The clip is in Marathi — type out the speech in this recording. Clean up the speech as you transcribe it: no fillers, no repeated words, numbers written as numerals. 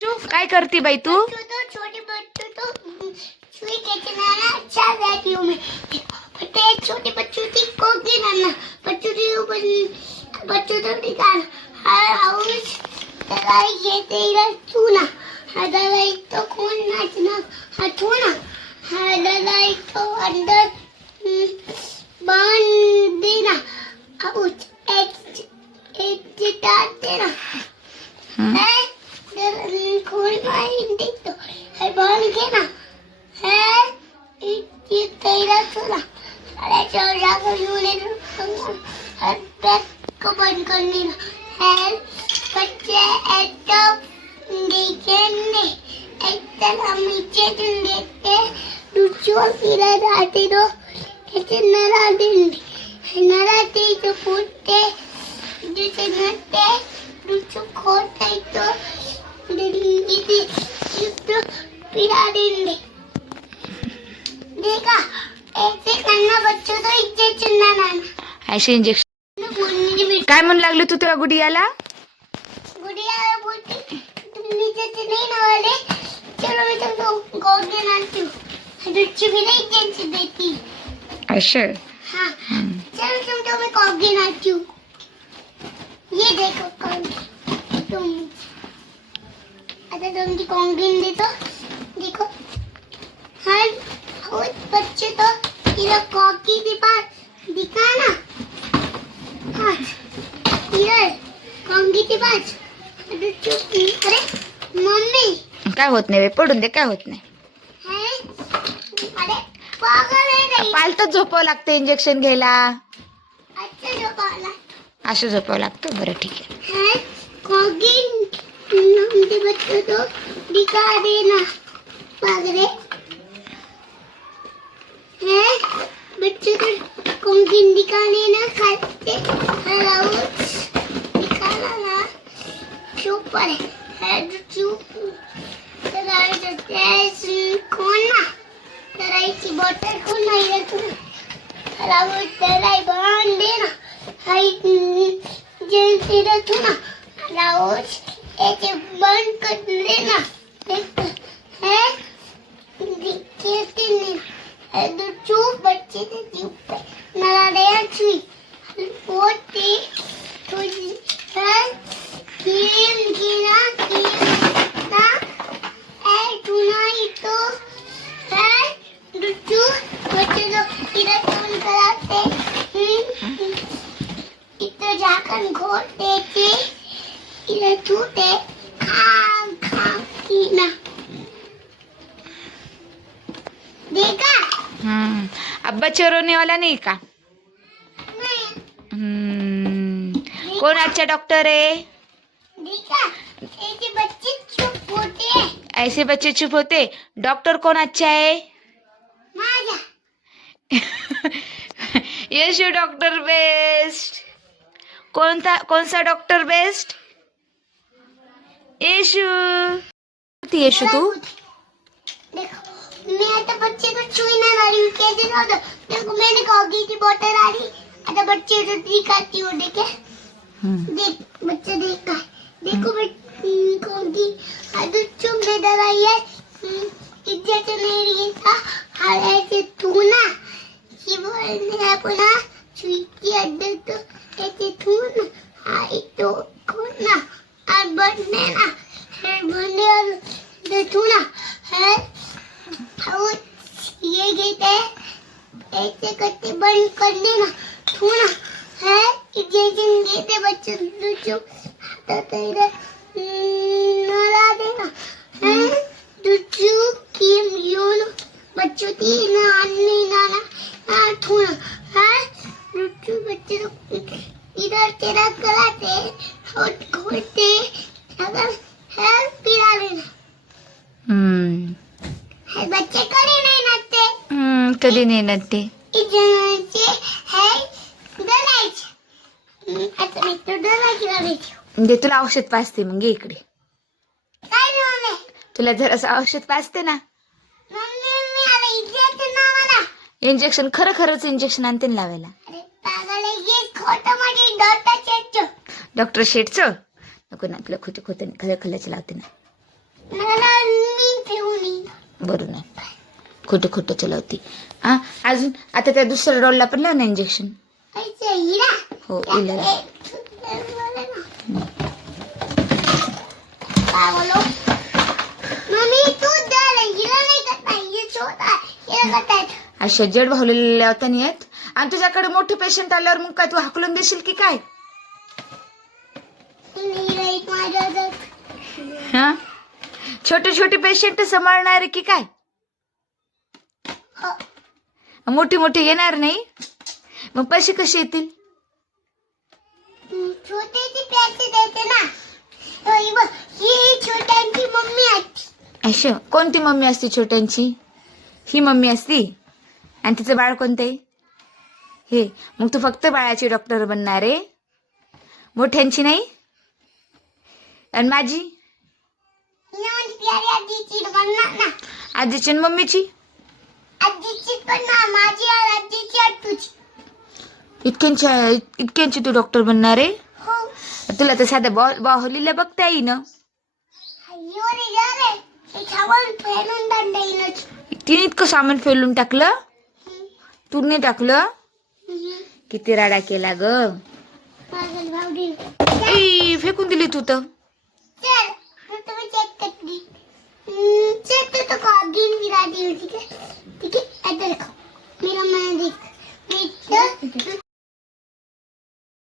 तू काय करती बाई तू? छोटे बच्चों तो सुई के नाना चल जाती हूँ मैं। बच्चे छोटे बच्चों की कोकी नाना बच्चों के ऊपर बच्चों तो निकाल हर हाउस दवाई ये तेरा सुना हर दवाई तो कौन नाचना हर थोना हर दवाई तो अंदर बांध देना अब एक चिता देना है खोल मारेंगे तो है बांध के ना है ये तेरा सुना अरे चल जाकर यूने हर बैग को बंद कर लेना है बच्चे ऐसा देखेंगे ऐसा हम नीचे देखते दूसरों की रातें दो कैसे नरा देंगे नराते तो पूछते जैसे नरते दूसरों खोते तो पिला देंगे देखा ऐसे करना बच्चों तो इंजेक्शन ना लाना ऐसे इंजेक्शन काय म्हणू लागली तू तुला गुडियाला? गुड़िया बोलती तुम नीचे से नहीं नहाले चलो मैं तुमको गोद में नाती हूँ बच्चे भी नहीं इंजेक्शन देती असं हाँ चलो तुमको मैं गोद में नाती हूँ ये देखो कौन तुम अच्छा तुमकी कौन दे तो देखो हाँ और बच्चे तो इधर कॉकी के पास दिखा ना हाँ इधर कॉकी के पास अरे मम्मी काय होत नाही बाई, पडून दे, काय होत नाही. है अरे पागल है नहीं पालतच झोपावं लागतं इंजेक्शन घ्यायला. अच्छा जो पाला असं झोपावं लागतं. बरं ठीक आहे. है कॉकी नमते बच्चों तो दिखा देना पागल है बच्चे तो कुंगिन दिखाने ना खाते हराओ दिखाना ना चुप पर है चुप तराई जाते हैं कौन ना तराई की बोतल को नहीं रखना हराओ तराई बांध देना हाई जैसे रखना हराओ ऐसे बंद कर लेना है दिखते नहीं चुप बच्चे थे चुप नला दया छुई पोते थोड़ी है गेम खेला खेलना है टुनाई तो है दुचू बच्चे तो इधर फोन कराते इधर जाकर घोड़ते थे इधर छूटे खाम खाम पीना देखा अब्बा चोरवणे वाला नाही का? कोण आजचा डॉक्टर आहे? देखा ऐसे बच्चे चुप होते हैं ऐसे बच्चे चुप होते. डॉक्टर कोण आजचा आहे? माझा यशू डॉक्टर बेस्ट. कोणसा डॉक्टर बेस्ट? यशू. यशू तू देखो मैं आता बच्चे को छुई ना रही हूँ कैसे ना होता देखो मैंने कॉगी की बोतल आ रही आता बच्चे को दिखाती हूँ देखे देख बच्चे देखा देखो कॉगी अरे चुप में दवाई है इज्जत नहीं रही था हर ऐसे तू ना ये बोलने है पुनः छुई की अड्डे तो ऐसे तू ना आई तो कौन ना और बनने ना है बनने और तू ना है और ये कहते ऐसे करते बंद कर देना थोड़ा है इंजेक्शन देते बच्चे जो हाथ तेरा नला देना है दूसरों की यूं बच्चों की नानी नाना थोड़ा है दूसरों बच्चे इधर तेरा कराते और खोलते अगर है पिला देना बच्चे कधी नाही नाचते कधी नाही ना ते. इथे है दलायचे आता मी तो दलायची लावायची म्हणजे तुला औषध पाजते. मग ये इकडे. काय मम्मी तुला जरासं औषध पाजते ना. मम्मी मी आला इथे ना मला इंजेक्शन खरंच इंजेक्शन आणते ना लावायला. अरे पागल आहे ये खोटं माझी डॉक्टर चेटचं डॉक्टर शेटचं नको ना तुला खोटे खोटे खल्याचे लावते ना. मला मी ठेवून येईन. बरं नाही खोटं खोटं चलावती. हा अजून आता त्या दुसऱ्या डॉलला पण लाव ना इंजेक्शन. अच्छा, हिरा. हो इला काय बोलो मम्मी तू द्यायला हिरा नाही करत नाही, हे छोटा हिरा करतायत. अशा जड भावलेल्या लावता नाही येत. आणि तुझ्याकडे मोठे पेशंट आल्यावर मग काय तू हाकलून देशील की काय? हिरा एक माझ्या हा छोटे छोटे पेशंट सांभाळणारे की काय? मोठे मोठे येणार नाही मग पैसे कसे येतील? छोटेचे पैसे द्यायचे ना. ही छोट्यांची मम्मी आहे. अशा कोणती मम्मी असते छोट्यांची? ही मम्मी असती. आणि तिचं बाळ कोणतं आहे? हे मग तू फक्त बाळाची डॉक्टर बनणार आहे, मोठ्यांची नाही? आणि माझी आजीची बनणार ना. आजीची आणि मम्मीची आजीची पण ना, माझी आजीची आणि तुझी. इतक्यांची तू डॉक्टर बनणार आहे? हो. तुला तर साध्या बाहुलीला बघता येईन. योरी जा रे, हे छावून फेलून दंडईनच. तिने इतकं सामान फेलून टाकलं, तू नाही टाकलं? किती राडा केला ग. माझं भावडी फेकून दिली तू तर. चल तुम्ही चेक करते. चेक तो का दिन विराटी होती का?